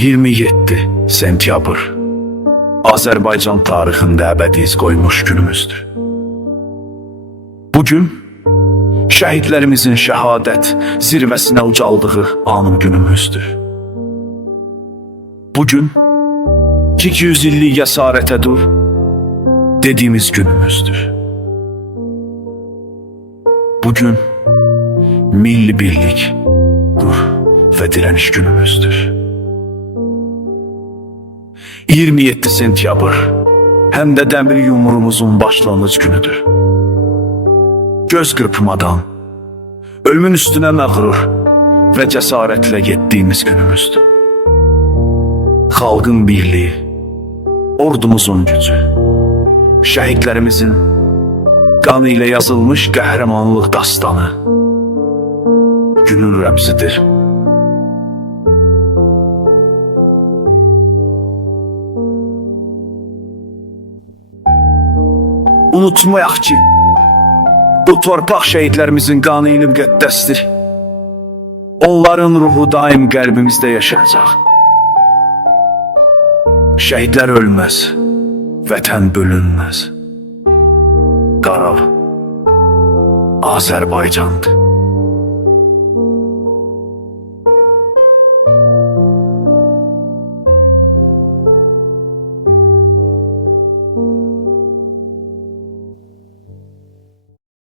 27 sentyabr Azərbaycan tarixində əbədi iz qoymuş günümüzdür. Bugün şəhidlərimizin şəhadət zirvəsinə ucaldığı anım günümüzdür. Bugün 200 illik cəsarətə dur dediğimiz günümüzdür. Bugün milli birlik, dur ve direniş günümüzdür. 27 sentyabr hem de demir yumruğumuzun başlangıç günüdür. Göz kırpmadan ölümün üstüne məğrur ve cesaretle gittiğimiz günümüzdür. Xalqın birliği, ordumuzun gücü, şəhidlərimizin qanı ilə yazılmış qəhrəmanlıq dastanı günün rəmzidir. Unutmayaq ki, bu torpaq şəhidlərimizin qanı ilə müqəddəsdir. Onların ruhu daim qəlbimizdə yaşayacaq. Şəhidlər ölməz, vətən bölünməz. Qarabağ Azərbaycandır.